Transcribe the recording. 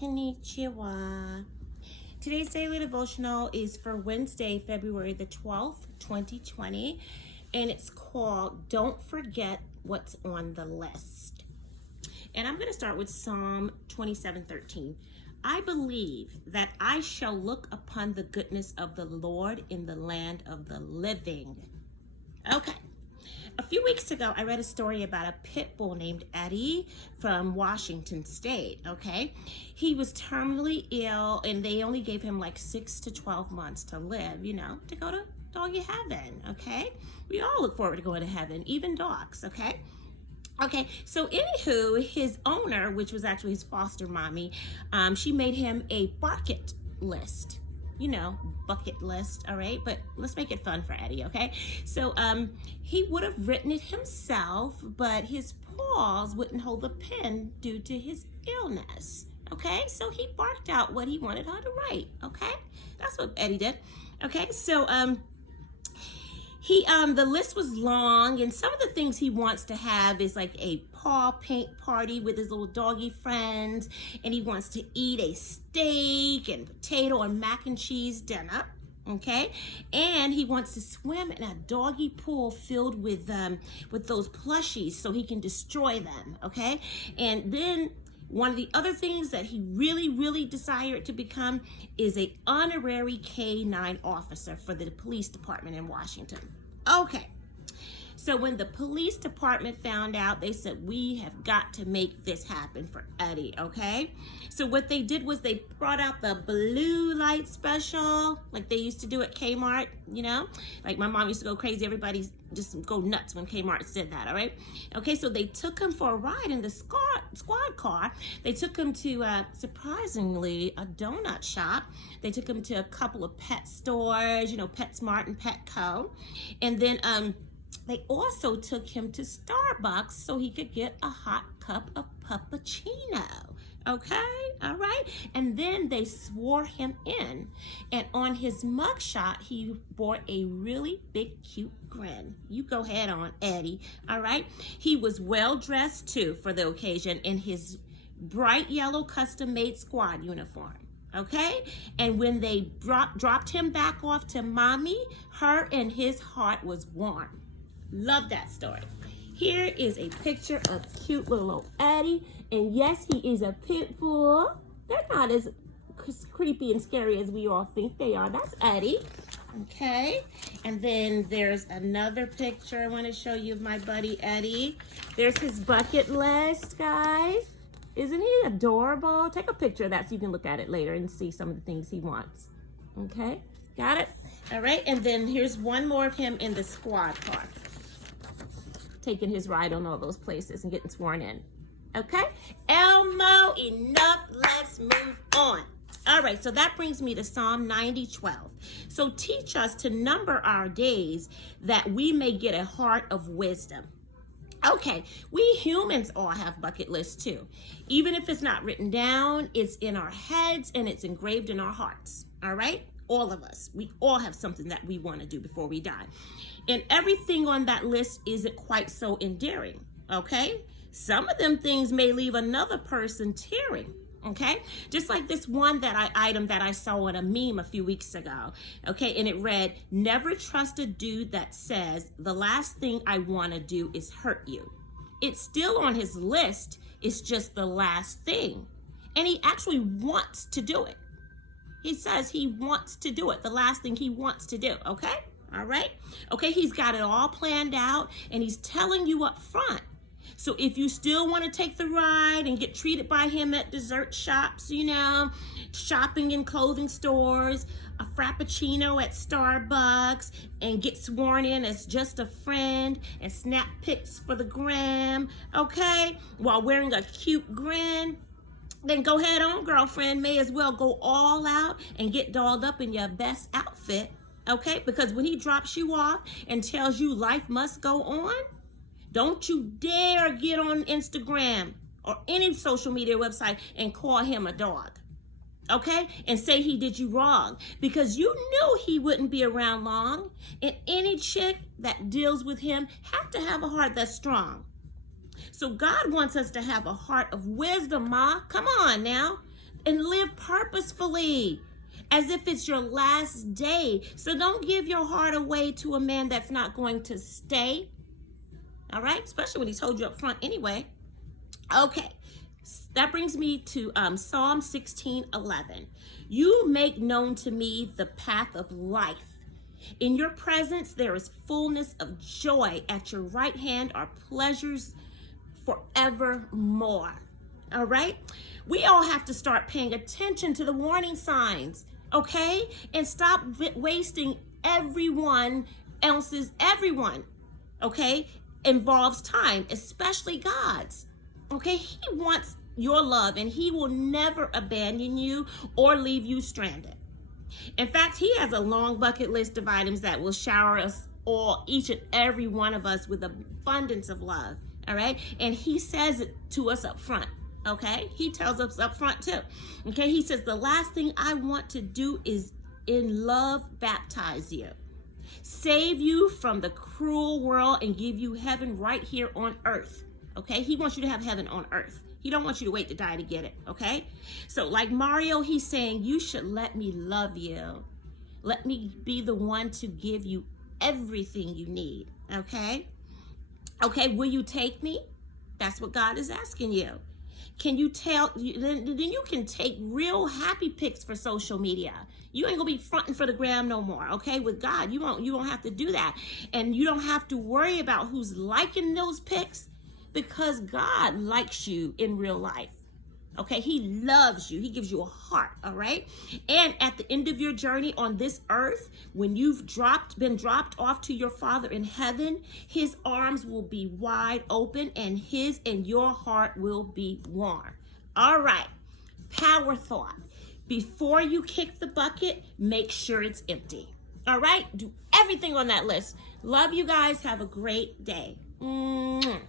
Konnichiwa. Today's daily devotional is for Wednesday, February the 12th, 2020, and it's called Don't Forget What's on the List. And I'm going to start with Psalm 27:13. I believe that I shall look upon the goodness of the Lord in the land of the living. Okay. A few weeks ago, I read a story about a pit bull named Eddie from Washington State, okay? He was terminally ill, and they only gave him like 6 to 12 months to live, to go to doggy heaven, okay? We all look forward to going to heaven, even dogs, okay? Okay, so anywho, his owner, which was actually his foster mommy, she made him a bucket list. Bucket list, all right? But let's make it fun for Eddie, okay? So he would have written it himself, but his paws wouldn't hold the pen due to his illness, okay? So he barked out what he wanted her to write, okay? That's what Eddie did, okay? So the list was long, and some of the things he wants to have is like a paw paint party with his little doggy friends, and he wants to eat a steak and potato and mac and cheese dinner, okay? And he wants to swim in a doggy pool filled with those plushies so he can destroy them, okay? And then one of the other things that he really, really desired to become is a honorary K-9 officer for the police department in Washington. Okay, so when the police department found out, they said, we have got to make this happen for Eddie, okay? So what they did was they brought out the blue light special, like they used to do at Kmart, Like my mom used to go crazy. Everybody just go nuts when Kmart did that, all right? Okay, so they took him for a ride in the squad car. They took him to, surprisingly, a donut shop. They took him to a couple of pet stores, PetSmart and Petco. And then they also took him to Starbucks so he could get a hot cup of puppuccino. Okay, all right. And then they swore him in. And on his mugshot, he bore a really big, cute grin. You go ahead on, Eddie, all right? He was well dressed, too, for the occasion in his bright yellow custom-made squad uniform. Okay? And when they dropped him back off to mommy, her and his heart was warm. Love that story. Here is a picture of cute little old Eddie. And yes, he is a pit bull. They're not as creepy and scary as we all think they are. That's Eddie. Okay. And then there's another picture I want to show you of my buddy Eddie. There's his bucket list, guys. Isn't he adorable? Take a picture of that so you can look at it later and see some of the things he wants. Okay. Got it? All right. And then here's one more of him in the squad car, taking his ride on all those places and getting sworn in. Okay? Elmo, enough. Let's move on. All right, so that brings me to Psalm 90:12. So teach us to number our days that we may get a heart of wisdom. Okay, we humans all have bucket lists too. Even if it's not written down, it's in our heads and it's engraved in our hearts. All right? All of us. We all have something that we want to do before we die. And everything on that list isn't quite so endearing, okay? Some of them things may leave another person tearing, okay? Just like this one item that I saw in a meme a few weeks ago, okay? And it read, never trust a dude that says, the last thing I want to do is hurt you. It's still on his list. It's just the last thing. And he actually wants to do it. He says he wants to do it, the last thing he wants to do, okay? All right? Okay, he's got it all planned out, and he's telling you up front. So if you still want to take the ride and get treated by him at dessert shops, shopping in clothing stores, a frappuccino at Starbucks, and get sworn in as just a friend and snap pics for the gram, okay, while wearing a cute grin, then go ahead on, girlfriend. May as well go all out and get dolled up in your best outfit, okay? Because when he drops you off and tells you life must go on, don't you dare get on Instagram or any social media website and call him a dog, okay? And say he did you wrong, because you knew he wouldn't be around long. And any chick that deals with him have to have a heart that's strong. So God wants us to have a heart of wisdom, Ma. Come on now. and live purposefully as if it's your last day. So don't give your heart away to a man that's not going to stay. All right? Especially when he told you up front anyway. Okay. That brings me to Psalm 16:11. You make known to me the path of life. In your presence there is fullness of joy. At your right hand are pleasures forevermore. All right? We all have to start paying attention to the warning signs, okay? And stop wasting everyone, okay, involves time, especially God's. Okay? He wants your love, and he will never abandon you or leave you stranded. In fact, he has a long bucket list of items that will shower us all, each and every one of us, with abundance of love. All right? And he says it to us up front. Okay? He tells us up front too. Okay? He says, the last thing I want to do is in love baptize you, save you from the cruel world, and give you heaven right here on earth. Okay? He wants you to have heaven on earth. He don't want you to wait to die to get it, okay? So like Mario, he's saying, you should let me love you. Let me be the one to give you everything you need, okay? Okay, will you take me? That's what God is asking you. Can you tell, then you can take real happy pics for social media. You ain't gonna be fronting for the gram no more, okay? With God, you won't have to do that. And you don't have to worry about who's liking those pics, because God likes you in real life. Okay, he loves you. He gives you a heart, all right? And at the end of your journey on this earth, when you've been dropped off to your Father in heaven, his arms will be wide open, and his and your heart will be warm. All right, power thought. Before you kick the bucket, make sure it's empty. All right, do everything on that list. Love you guys. Have a great day. Mwah.